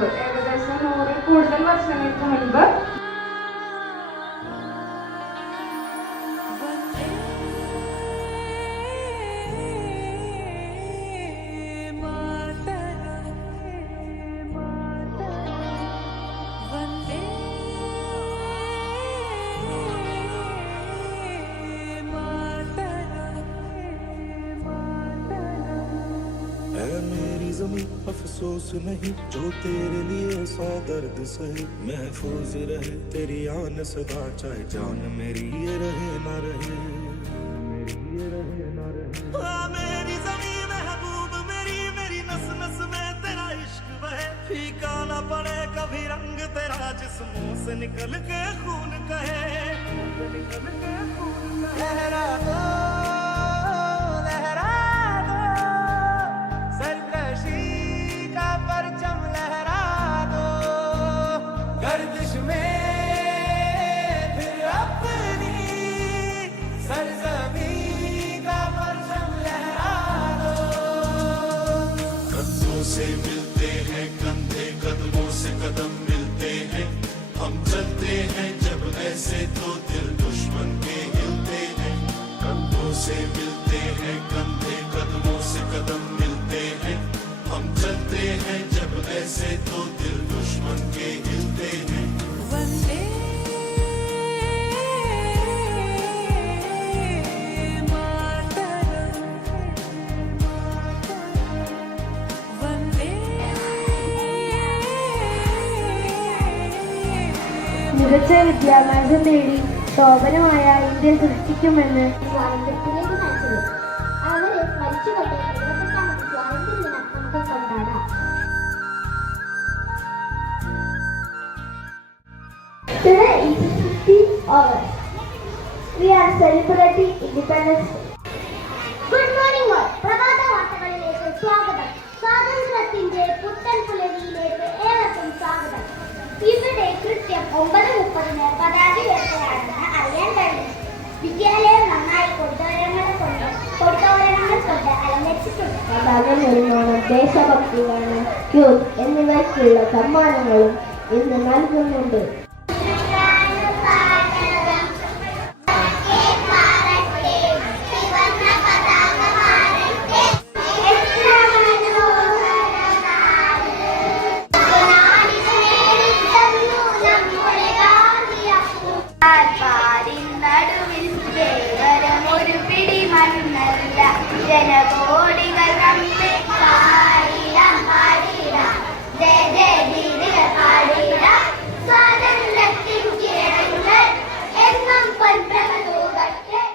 മുമ്പ്, ഏകദേശം 100 കൂടുതൽ വർഷങ്ങൾക്ക് മുൻപ് अफसोस नहीं जो तेरे लिए 100 दर्द सहे, महफूज रहे तेरी आन सदा, चाहे जान मेरी ये रहे ना रहे, मेरी ये रहे ना रहे। मेरी ज़मीन महबूब मेरी, मेरी नस नस में तेरा इश्क बहे, फीका ना पड़े कभी रंग तेरा, जिस मुंह से निकल के खून कहे, निकल के खून कहे। लहरा दो सरकशी का परचम, लहरा दो गर्दिश में फिर अपनी सरजमी का परचम, लहरा दो। कंधों से मिलते हैं कंधे, कदमों से कदम मिलते हैं, हम चलते हैं जब ऐसे तो दिल दुश्मन के हिलते हैं। कंधों से मिलते हैं कंधे, कदमों से कदम मिलते हैं, हम चलते हैं जब ऐसे तो दिल दुश्मन के हिलते हैं। वंदे मातरम, वंदे। മികച്ച വിദ്യാഭ്യാസം നേടി ശോഭനമായ ഇന്ത്യ സൃഷ്ടിക്കുമെന്ന് സ്വാതന്ത്ര്യത്തിലേക്ക് നയിച്ചത്. അവരെ സ്മരിച്ചുകൊണ്ട് 78ാമത് സ്വാതന്ത്ര്യ ദിനം നമുക്ക് കൊണ്ടാടാം. Today is 15 August. We are celebrating Independence Day. Good morning all. പ്രഭാത വാർത്തകളിലേക്ക് സ്വാഗതം. സ്വാതന്ത്ര്യത്തിന്റെ പുത്തൻ പുലരിയിലേക്ക് ഏവർക്കും സ്വാഗതം. ഇവിടെ കൃത്യം 9:30 പതാക ഉയർത്തുകയാണെന്ന് അറിയാൻ കഴിഞ്ഞു. വിദ്യാലയം നന്നായി കൊടിതോരണങ്ങൾ കൊണ്ട് അലങ്കരിച്ചിട്ടുണ്ട്. പതാക നിർമ്മാണം, ദേശഭക്തി ഗാനം, ക്യൂസ് എന്നിവയ്ക്കുള്ള സമ്മാനങ്ങളും ഇന്ന് നൽകുന്നുണ്ട്.